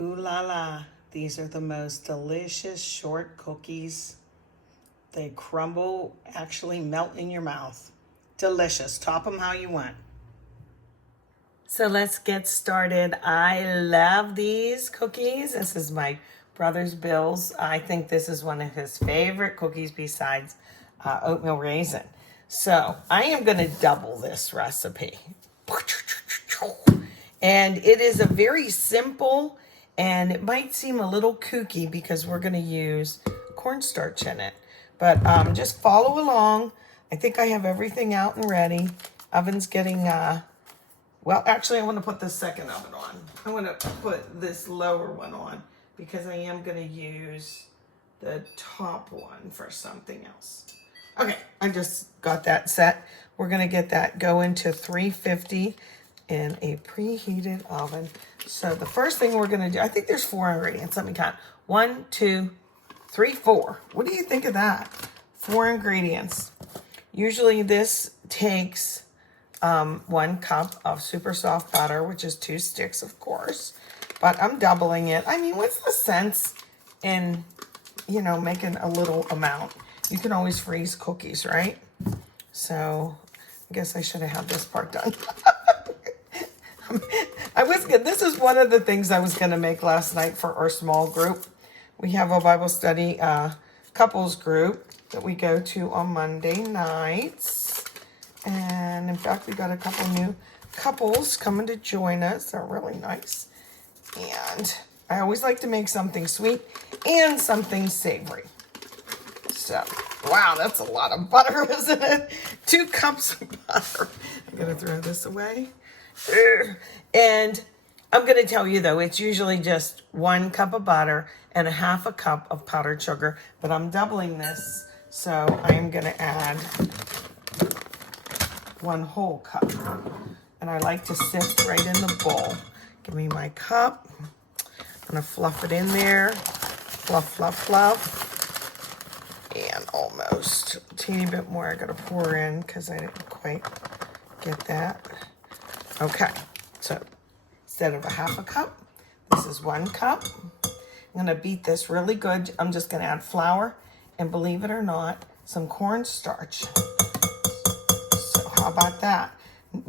Ooh la la, these are the most delicious short cookies. They crumble, actually melt in your mouth. Delicious. Top them how you want. So let's get started. I love these cookies. This is my brother's Bill's. I think this is one of his favorite cookies besides oatmeal raisin. So I am going to double this recipe. And it is a very simple, and it might seem a little kooky because we're going to use cornstarch in it. But just follow along. I think I have everything out and ready. Oven's getting, well, actually I want to put the second oven on. I want to put this lower one on because I am going to use the top one for something else. Okay, I just got that set. We're going to get that going to 350 in a preheated oven. So the first thing we're going to do, I think there's 4 ingredients. Let me count. 1, 2, 3, 4. What do you think of that? 4 ingredients. Usually this takes 1 cup of super soft butter, which is 2 sticks, of course. But I'm doubling it. I mean, what's the sense in, you know, making a little amount? You can always freeze cookies, right? So I guess I should have had this part done. This is one of the things I was going to make last night for our small group. We have a Bible study couples group that we go to on Monday nights. And in fact, we got a couple new couples coming to join us. They're really nice. And I always like to make something sweet and something savory. So, wow, that's a lot of butter, isn't it? 2 cups of butter. I'm going to throw this away. And I'm going to tell you, though, it's usually just 1 cup of butter and a half a cup of powdered sugar. But I'm doubling this, so I'm going to add 1 whole cup. And I like to sift right in the bowl. Give me my cup. I'm going to fluff it in there. Fluff, fluff, fluff. And almost a teeny bit more I got to pour in because I didn't quite get that. Okay, so instead of a half a cup, this is 1 cup. I'm going to beat this really good. I'm just going to add flour and, believe it or not, some cornstarch. So how about that?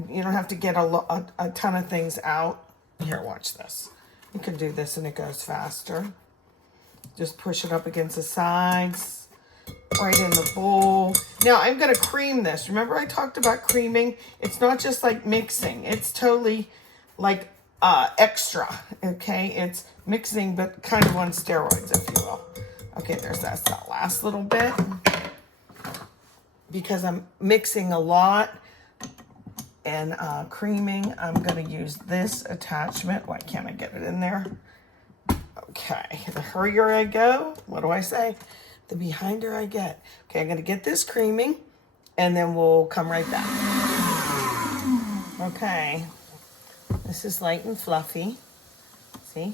You don't have to get a ton of things out. Here, watch this. You can do this and it goes faster. Just push it up against the sides. Right in the bowl. Now I'm going to cream this. Remember I talked about creaming? It's not just like mixing. It's totally like extra. Okay, it's mixing, but kind of on steroids, if you will. Okay, there's that last little bit. Because I'm mixing a lot and creaming, I'm going to use this attachment. Why can't I get it in there? Okay, the hurrier I go, what do I say? The behinder I get. Okay, I'm going to get this creaming, and then we'll come right back. Okay, this is light and fluffy. See,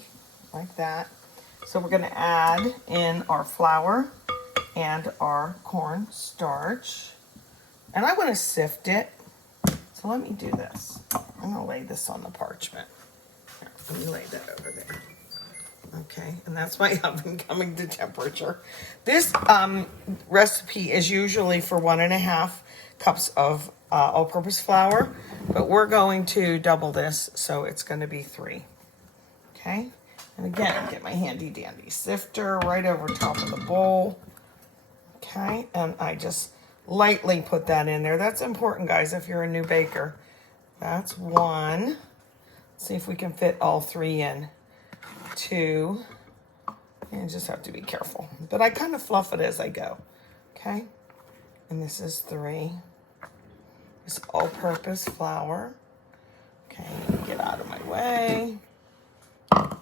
like that. So we're going to add in our flour and our cornstarch. And I want to sift it. So let me do this. I'm going to lay this on the parchment. Here, let me lay that over there. Okay, and that's my oven coming to temperature. This recipe is usually for 1.5 cups of all-purpose flour, but we're going to double this, so it's going to be 3. Okay, and again, get my handy-dandy sifter right over top of the bowl. Okay, and I just lightly put that in there. That's important, guys, if you're a new baker. That's 1. Let's see if we can fit all 3 in. 2, and just have to be careful. But I kind of fluff it as I go. Okay, and this is 3. It's all-purpose flour. Okay, get out of my way.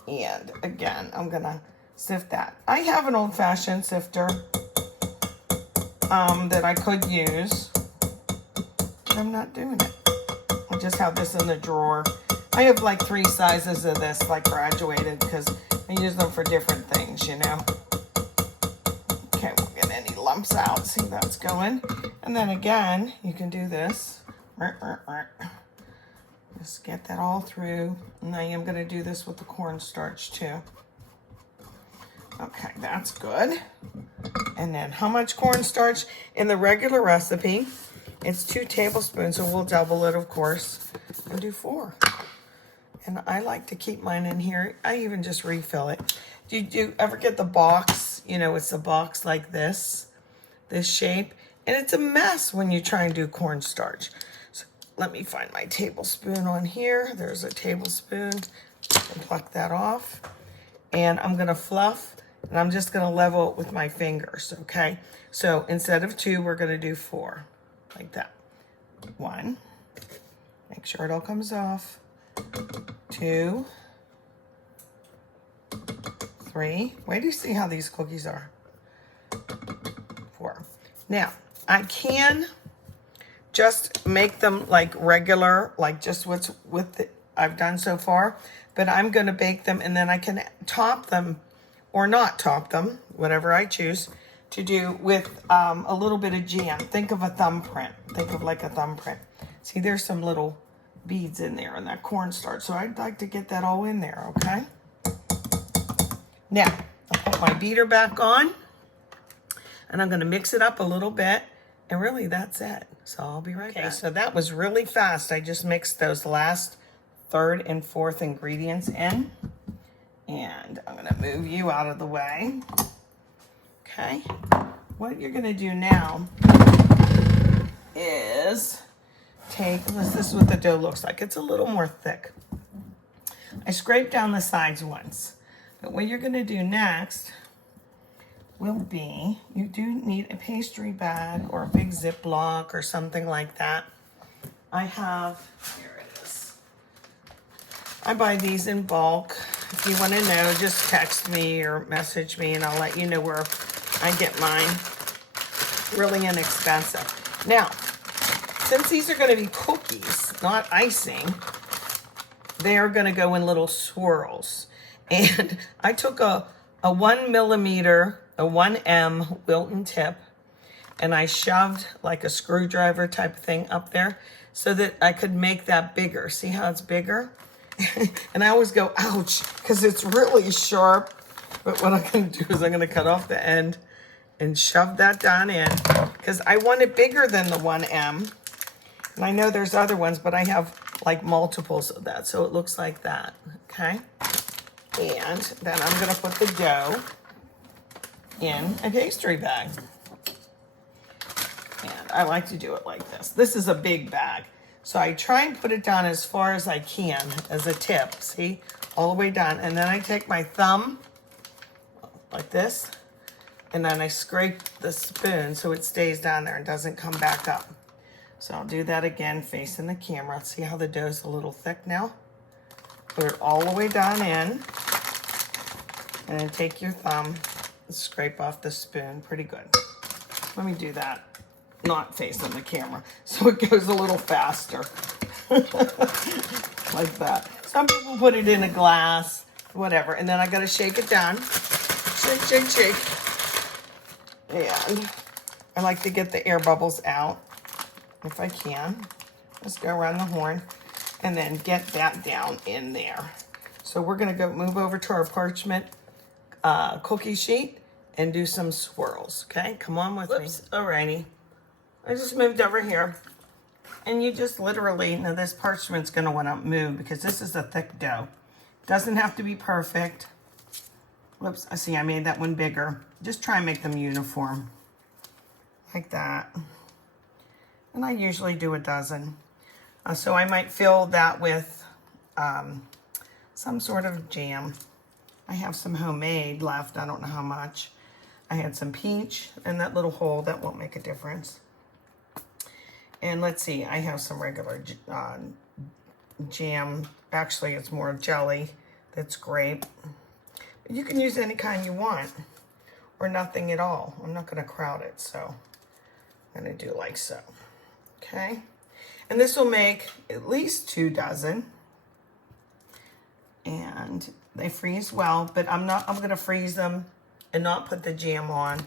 And again, I'm gonna sift that. I have an old-fashioned sifter that I could use, but I'm not doing it. I just have this in the drawer. I have like 3 sizes of this, like graduated, because I use them for different things, you know. Okay, we'll get any lumps out. See, that's going. And then again, you can do this. Just get that all through. And I am going to do this with the cornstarch too. Okay, that's good. And then how much cornstarch? In the regular recipe, it's 2 tablespoons, so we'll double it, of course, and do 4. And I like to keep mine in here. I even just refill it. Do you ever get the box? You know, it's a box like this shape. And it's a mess when you try and do cornstarch. So let me find my tablespoon on here. There's a tablespoon. And pluck that off. And I'm going to fluff. And I'm just going to level it with my fingers, okay? So instead of 2, we're going to do 4. Like that. 1. Make sure it all comes off. 2. 3. Wait do you see how these cookies are? 4. Now, I can just make them like regular, like just what's with I've done so far, but I'm going to bake them and then I can top them or not top them, whatever I choose to do with a little bit of jam. Think of a thumbprint. Think of like a thumbprint. See, there's some little beads in there and that cornstarch. So I'd like to get that all in there, okay? Now, I'll put my beater back on and I'm going to mix it up a little bit. And really, that's it. So I'll be right back. So that was really fast. I just mixed those last 3rd and 4th ingredients in. And I'm going to move you out of the way. Okay. What you're going to do now is this is what the dough looks like. It's a little more thick. I scraped down the sides once. But what you're going to do next will be, you do need a pastry bag or a big Ziploc or something like that. I have, here it is. I buy these in bulk. If you want to know, just text me or message me and I'll let you know where I get mine. Really inexpensive. Now, since these are going to be cookies, not icing, they are going to go in little swirls. And I took a 1 millimeter, a 1M Wilton tip, and I shoved like a screwdriver type of thing up there so that I could make that bigger. See how it's bigger? And I always go, ouch, because it's really sharp. But what I'm going to do is I'm going to cut off the end and shove that down in because I want it bigger than the 1M. And I know there's other ones, but I have like multiples of that. So it looks like that, okay? And then I'm going to put the dough in a pastry bag. And I like to do it like this. This is a big bag. So I try and put it down as far as I can as a tip. See? All the way down. And then I take my thumb like this. And then I scrape the spoon so it stays down there and doesn't come back up. So I'll do that again facing the camera. See how the dough's a little thick now? Put it all the way down in. And then take your thumb and scrape off the spoon. Pretty good. Let me do that. Not facing the camera. So it goes a little faster. Like that. Some people put it in a glass. Whatever. And then I got to shake it down. Shake, shake, shake. And I like to get the air bubbles out. If I can. Just go around the horn. And then get that down in there. So we're going to go move over to our parchment cookie sheet and do some swirls. Okay, come on with me. Alrighty. I just moved over here. And you just literally, now this parchment's going to want to move because this is a thick dough. Doesn't have to be perfect. Whoops, I see I made that one bigger. Just try and make them uniform. Like that. And I usually do a dozen. So I might fill that with some sort of jam. I have some homemade left. I don't know how much. I had some peach and that little hole. That won't make a difference. And let's see. I have some regular jam. Actually, it's more jelly. That's grape. But you can use any kind you want. Or nothing at all. I'm not going to crowd it. So I'm going to do like so. Okay. And this will make at least 2 dozen. And they freeze well, but I'm going to freeze them and not put the jam on.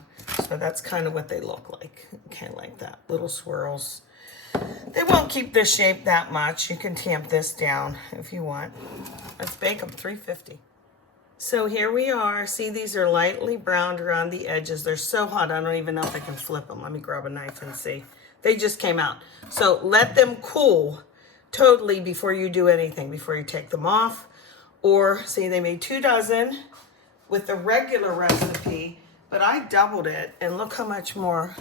So that's kind of what they look like. Okay, like that. Little swirls. They won't keep this shape that much. You can tamp this down if you want. Let's bake them 350. So here we are. See, these are lightly browned around the edges. They're so hot, I don't even know if I can flip them. Let me grab a knife and see. They just came out. So let them cool totally before you do anything, before you take them off. Or, see, they made 2 dozen with the regular recipe, but I doubled it, and look how much more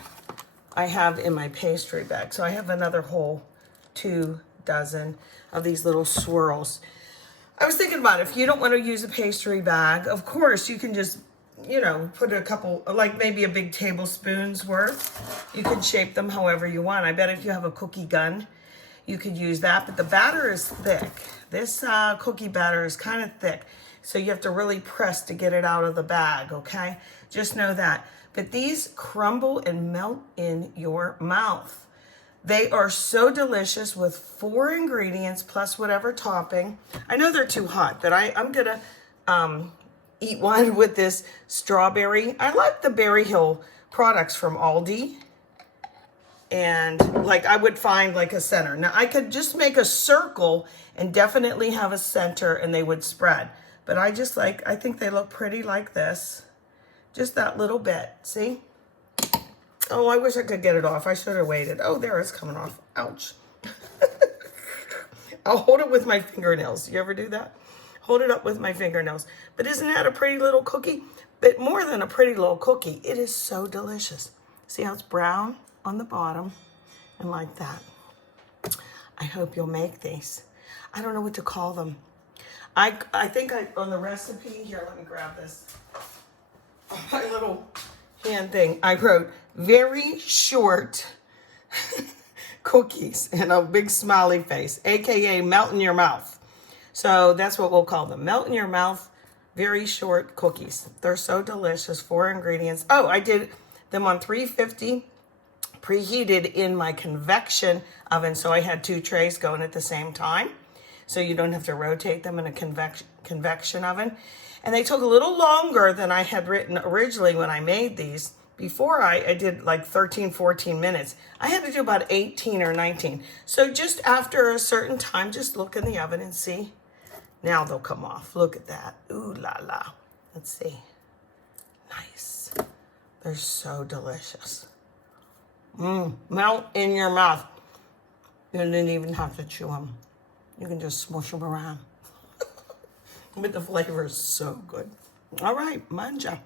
I have in my pastry bag. So I have another whole 2 dozen of these little swirls. I was thinking about if you don't want to use a pastry bag, of course you can just, you know, put a couple, like maybe a big tablespoon's worth. You can shape them however you want. I bet if you have a cookie gun, you could use that, but the batter is thick. This cookie batter is kind of thick, so you have to really press to get it out of the bag, okay? Just know that. But these crumble and melt in your mouth. They are so delicious with 4 ingredients plus whatever topping. I know they're too hot, but I'm gonna eat one with this strawberry. I like the Berry Hill products from Aldi. And like I would find like a center. Now I could just make a circle and definitely have a center and they would spread. But I think they look pretty like this. Just that little bit, see? Oh, I wish I could get it off. I should have waited. Oh, there it's coming off. Ouch. I'll hold it with my fingernails. You ever do that? Hold it up with my fingernails. But isn't that a pretty little cookie? But more than a pretty little cookie, it is so delicious. See how it's brown on the bottom and like that. I hope you'll make these. I don't know what to call them. I think on the recipe, here, let me grab this. My little hand thing, I wrote very short cookies and a big smiley face, AKA melt in your mouth. So that's what we'll call them. Melt in your mouth, very short cookies. They're so delicious, 4 ingredients. Oh, I did them on 350, preheated in my convection oven. So I had 2 trays going at the same time. So you don't have to rotate them in a convection oven. And they took a little longer than I had written originally when I made these. Before I did like 13, 14 minutes. I had to do about 18 or 19. So just after a certain time, just look in the oven and see. Now they'll come off. Look at that. Ooh la la. Let's see. Nice. They're so delicious. Melt in your mouth. You didn't even have to chew them. You can just smush them around. But the flavor is so good. All right, manja.